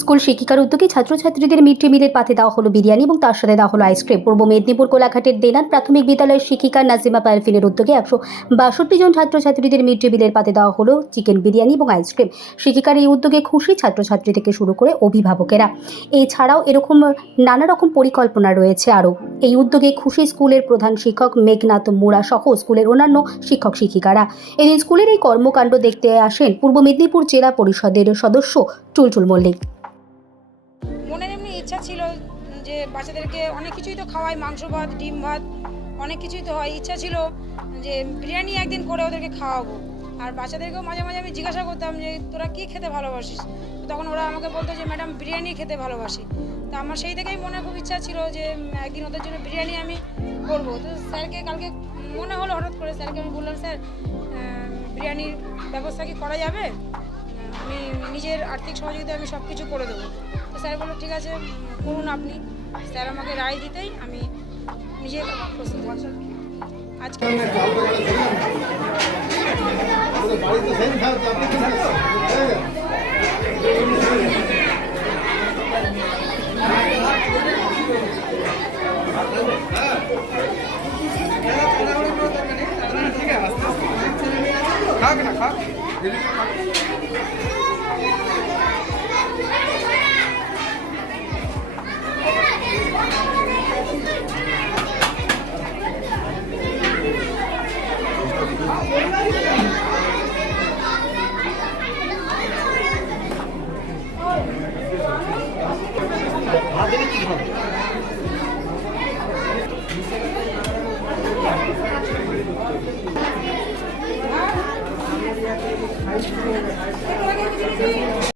School শিক্ষিকার উদ্যোগে ছাত্রছাত্রীদের মিড ডে মিলের পাতে দেওয়া হলো বিরিয়ানি এবং তার সাথে দেওয়া হলো আইসক্রিম। পূর্ব মেদিনীপুর কোলাঘাটের দেনান প্রাথমিক বিদ্যালয়ের শিক্ষিকা নাজিমা পারভিনের উদ্যোগে 162 জন ছাত্রছাত্রীদের মিড ডে মিলের পাতে দেওয়া হলো চিকেন বিরিয়ানি এবং আইসক্রিম। শিক্ষিকার এই উদ্যোগে খুশি ছাত্রছাত্রী থেকে শুরু করে অভিভাবকেরা। এছাড়াও এরকম নানা রকম পরিকল্পনা রয়েছে আরও। এই উদ্যোগে খুশি স্কুলের প্রধান শিক্ষক মেঘনাথ মুড়া সহ স্কুলের অন্যান্য শিক্ষক শিক্ষিকারা। এদিন স্কুলের এই কর্মকাণ্ড দেখতে আসেন পূর্ব মেদিনীপুর জেলা পরিষদের সদস্য টুলটুল মল্লিক। মনের এমনি ইচ্ছা ছিল যে বাচ্চাদেরকে অনেক কিছুই তো খাওয়াই, মাংস ভাত, ডিম ভাত, অনেক কিছুই তো হয়। ইচ্ছা ছিল যে বিরিয়ানি একদিন করে ওদেরকে খাওয়াবো। আর বাচ্চাদেরকেও মাঝে মাঝে আমি জিজ্ঞাসা করতাম যে তোরা কী খেতে ভালোবাসিস, তো তখন ওরা আমাকে বলতো যে ম্যাডাম বিরিয়ানি খেতে ভালোবাসি। তো আমার সেই থেকেই মনে খুব ইচ্ছা ছিল যে একদিন ওদের জন্য বিরিয়ানি আমি করবো। তো স্যারকে কালকে মনে হলো হঠাৎ করে, স্যারকে আমি বললাম স্যার বিরিয়ানির ব্যবস্থা কি করা যাবে, আমি নিজের আর্থিক সহযোগিতা আমি সব কিছু করে দেবো। তো স্যার বললো ঠিক আছে করুন আপনি। স্যার আমাকে রায় দিতেই আমি নিজে প্রস্তুত আছি। আজকে